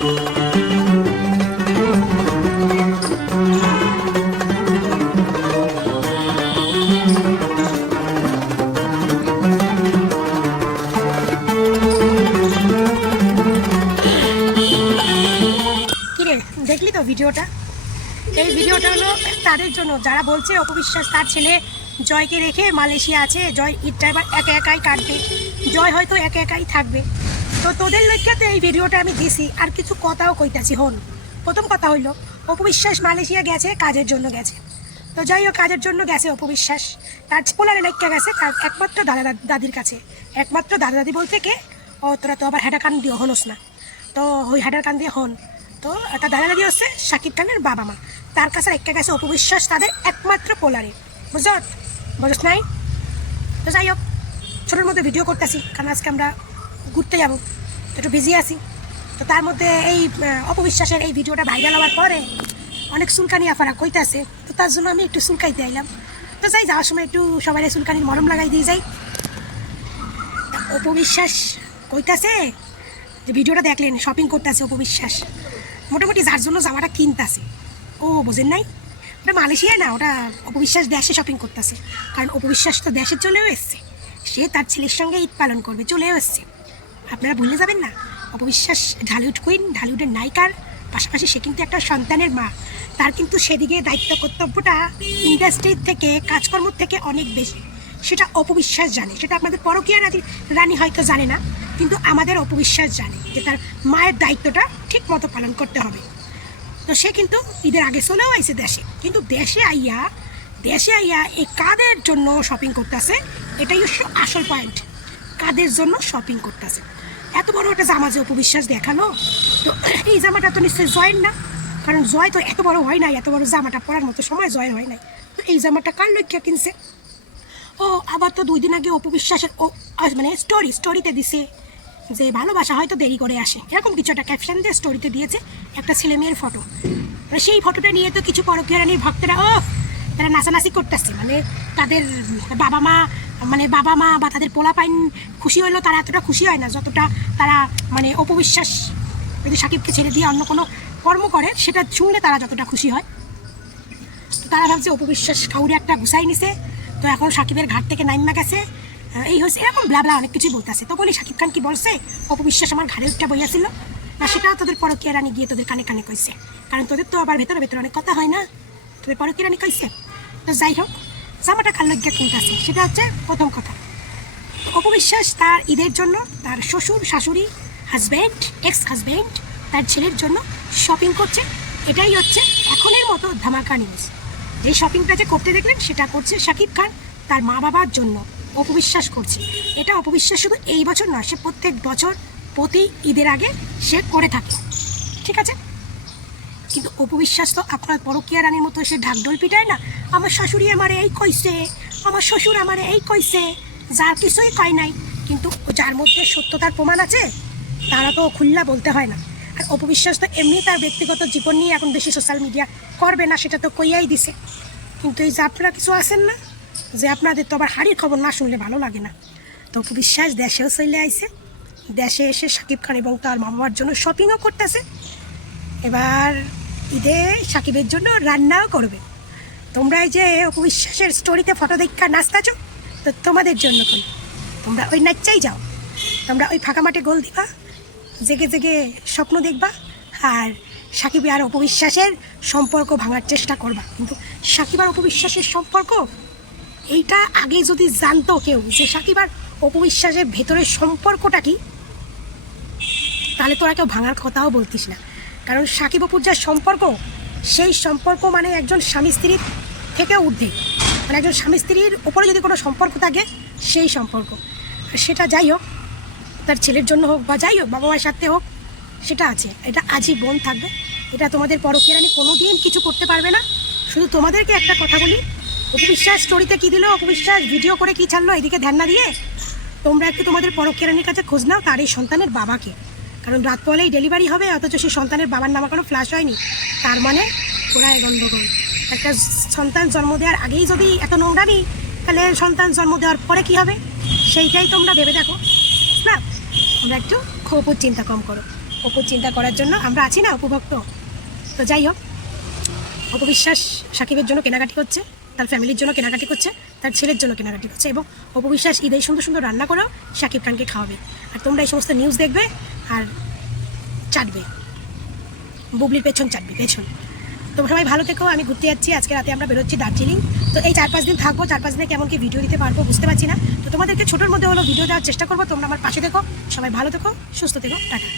দেখলি তো ভিডিওটা? এই ভিডিওটা হলো তাদের জন্য যারা বলছে অপবিশ্বাস তার ছেলে জয়কে রেখে মালয়েশিয়া আছে, জয় ঈদটা এবার একা একাই কাটবে, জয় হয়তো একা একাই থাকবে। তো তোদের লক্ষ্যতে এই ভিডিওটা আমি দিছি। আর কিছু কথাও কইতাছি হন। প্রথম কথা হইলো অপবিশ্বাস মালয়েশিয়া গেছে, কাজের জন্য গেছে। তো যাই হোক, কাজের জন্য গেছে অপবিশ্বাস, তার পোলারে লেখা গেছে তার একমাত্র দাদির কাছে। একমাত্র দাদি বলতে কে? ও তোরা তো আবার হেডার কান দিয়ে হনস না, তো ওই হেডার কান দিয়ে হন। তো তার দাদি হচ্ছে শাকিব খানের বাবা মা, তার কাছে রেখে গেছে অপবিশ্বাস তাদের একমাত্র পোলারে। বুঝছ নাই? তো যাই হোক, ছোটোর মধ্যে ভিডিও করতেছি, কারণ আজকে আমরা ঘুরতে যাবো, একটু বিজি আছি। তো তার মধ্যে এই অপবিশ্বাসের এই ভিডিওটা ভাইরাল হওয়ার পরে অনেক চুলকানি আফারা কইতাছে, তো তার জন্য আমি একটু চুলকাইতে আইলাম। তো যাই, যাওয়ার সময় একটু সবাই চুলকানির মরম লাগাই দিয়ে যাই। অপবিশ্বাস কইতাছে যে ভিডিওটা দেখলেন, শপিং করতেছে অপবিশ্বাস, মোটামুটি যার জন্য জামাটা কিনতেছে। ও বোঝেন নাই, ওটা মালয়েশিয়া না, ওটা অপবিশ্বাস দেশে শপিং করতেছে। কারণ অপবিশ্বাস তো দেশে চলেও এসছে, সে তার ছেলের সঙ্গে ঈদ পালন করবে, চলেও এসছে। আপনারা ভুলে যাবেন না, অপবিশ্বাস ঢালিউড কুইন, ঢালিউডের নায়িকার পাশাপাশি সে কিন্তু একটা সন্তানের মা। তার কিন্তু সেদিকে দায়িত্ব কর্তব্যটা ইন্ডাস্ট্রির থেকে, কাজকর্ম থেকে অনেক বেশি। সেটা অপবিশ্বাস জানে, সেটা আপনাদের পরকীয়া রানী হয়তো জানে না, কিন্তু আমাদের অপবিশ্বাস জানে যে তার মায়ের দায়িত্বটা ঠিক মতো পালন করতে হবে। তো সে কিন্তু ঈদের আগে চলেও আইছে দেশে, কিন্তু দেশে আইয়া এই কাদের জন্য শপিং করতেছে, এটাই হচ্ছে আসল পয়েন্ট। কাদের জন্য শপিং করতেছে? এত বড় একটা জামা যে অপবিশ্বাস দেখালো, তো এই জামাটা তো নিশ্চয়ই জয়ের না, কারণ জয় তো এত বড় হয় নাই, এত বড় জামাটা পরার মতো সময় জয়ের হয় নাই। তো এই জামাটা কার লক্ষ্যে কিনছে? ও আবার তো 2 দিন আগে অপবিশ্বাসের মানে স্টোরিতে দিছে যে ভালোবাসা হয়তো দেরি করে আসে, এরকম কিছু একটা ক্যাপশন দিয়ে স্টোরিতে দিয়েছে একটা ছেলে মেয়ের ফটো। মানে সেই ফটোটা নিয়ে তো কিছু পরকীয়া রানীর ভক্তরা তারা নাচানাচি করতেছে, মানে তাদের বাবা মা বা তাদের পোলাপাইন খুশি হইলো, তারা এতটা খুশি হয় না যতটা তারা মানে অপবিশ্বাস যদি সাকিবকে ছেড়ে দিয়ে অন্য কোনো কর্ম করে সেটা শুনলে তারা যতটা খুশি হয়। তো তারা ভাবছে অপবিশ্বাস কাউরে একটা গুছাই নিছে, তো এখন সাকিবের ঘাট থেকে নাইমা গেছে, এই হয়েছে, এরকম ব্লাবলা অনেক কিছুই বলতেছে। তো বলি সাকিব খান কি বলছে অপবিশ্বাস আমার ঘাড়ে উঠটা বইয়াছিল না, সেটাও তোদের পরকীয়া রানী গিয়ে তোদের কানে কানে কইছে, কারণ তোদের তো আবার ভেতরে অনেক কথা হয় না, তোদের পরকীয়া রানী কইছে। তো যাই হোক, জামাটা কার লজ্ঞা কিনতেছে সেটা হচ্ছে প্রথম কথা। অপবিশ্বাস তার ঈদের জন্য তার শ্বশুর শাশুড়ি হাজব্যান্ড এক্স হাজব্যান্ড তার ছেলের জন্য শপিং করছে, এটাই হচ্ছে এখনের মতো ধামাকা নিউজ। যে শপিংটা যে করতে দেখলেন সেটা করছে শাকিব খান তার মা বাবার জন্য, অপবিশ্বাস করছে। এটা অপবিশ্বাস শুধু এই বছর নয়, সে প্রত্যেক বছর প্রতি ঈদের আগে সে করে থাকে, ঠিক আছে? কিন্তু অপবিশ্বাস তো আপনার পরকীয়া রানীর মতো সে ঢাকঢোল পিটায় না, আমার শাশুড়ি আমারে এই কইছে, আমার শ্বশুর আমারে এই কইছে, যার কিছুই কয় নাই, কিন্তু যার মধ্যে সত্যতার প্রমাণ আছে তারা তো খুল্লা বলতে হয় না। আর অপবিশ্বাস তো এমনি তার ব্যক্তিগত জীবন নিয়ে এখন বেশি সোশ্যাল মিডিয়া করবে না, সেটা তো কইয়াই দিছে। কিন্তু এই যে আপনারা কিছু আছেন না, যে আপনাদের তো আবার হাড়ির খবর না শুনলে ভালো লাগে না। তো অপবিশ্বাস দেশেও চলে আইছে, দেশে এসে শাকিব খান এবং তার মা বাবার জন্য শপিংও করতেছে, এবার ঈদে সাকিবের জন্য রান্নাও করবে। তোমরা এই যে অপবিশ্বাসের স্টোরিতে ফটো দেখা নাচতাছো, তো তোমাদের জন্য কোন, তোমরা ওই নাচাই যাও, তোমরা ওই ফাঁকা মাঠে গোল দিবা, জেগে জেগে স্বপ্ন দেখবা, আর সাকিব আর অপবিশ্বাসের সম্পর্ক ভাঙার চেষ্টা করবা। কিন্তু সাকিব আর অপবিশ্বাসের সম্পর্ক এইটা আগে যদি জানতো কেউ যে সাকিব আর অপবিশ্বাসের ভেতরের সম্পর্কটা কি, তাহলে তোরা কেউ ভাঙার কথাও বলতিস না। কারণ সাকিব অপুর যা সম্পর্ক, সেই সম্পর্ক মানে একজন স্বামী স্ত্রীর থেকে ঊর্ধ্বে, মানে একজন স্বামী স্ত্রীর ওপরে যদি কোনো সম্পর্ক থাকে সেই সম্পর্ক। সেটা যাই হোক, তার ছেলের জন্য হোক বা যাই হোক বাবা মায়ের সাথে হোক, সেটা আছে, এটা আজীবন থাকবে। এটা তোমাদের পরকীয়া রানী কোনো দিন কিছু করতে পারবে না। শুধু তোমাদেরকে একটা কথা বলি, অপবিশ্বাস স্টোরিতে কী দিল, অপবিশ্বাস ভিডিও করে কী ছাড়লো, এদিকে ধ্যান না দিয়ে তোমরা একটু তোমাদের পরকীয়া রানীর কাছে খোঁজ নাও তার এই সন্তানের বাবাকে। কারণ রাত পরেই ডেলিভারি হবে, অথচ সেই সন্তানের বাবার নামে কোনো ফ্ল্যাশ হয়নি, তার মানে ওরাই গণ্ডগোল। একটা সন্তান জন্ম দেওয়ার আগেই যদি এত নোংরামি, তাহলে সন্তান জন্ম দেওয়ার পরে কি হবে সেইটাই তোমরা ভেবে দেখো না। তোমরা একটু ক্ষোভ চিন্তা কম করো। অপুর চিন্তা করার জন্য আমরা আছি না উপভোক্ত। তো যাই হোক, অপবিশ্বাস সাকিবের জন্য কেনাকাটি করছে, তার ফ্যামিলির জন্য কেনাকাটি করছে, তার ছেলের জন্য কেনাকাটি করছে, এবং অপবিশ্বাস ঈদে সুন্দর সুন্দর রান্না করেও সাকিব খানকে খাওয়াবে। আর তোমরা এই সমস্ত নিউজ দেখবে আর চাটবে, বুবলির পেছন চাটবে, পেছন। তোমরা সবাই ভালো থেকো। আমি ঘুরতে যাচ্ছি, আজকে রাতে আমরা বেরোচ্ছি দার্জিলিং। তো এই 4-5 দিন থাকবো, 4-5 দিনে কেমন কি ভিডিও দিতে পারবো বুঝতে পারছি না। তো তোমাদেরকে ছোটোর মধ্যে হলো ভিডিও দেওয়ার চেষ্টা করবো। তোমরা আমার পাশে থেকো, সবাই ভালো থেকো, সুস্থ থেকো, টাটা।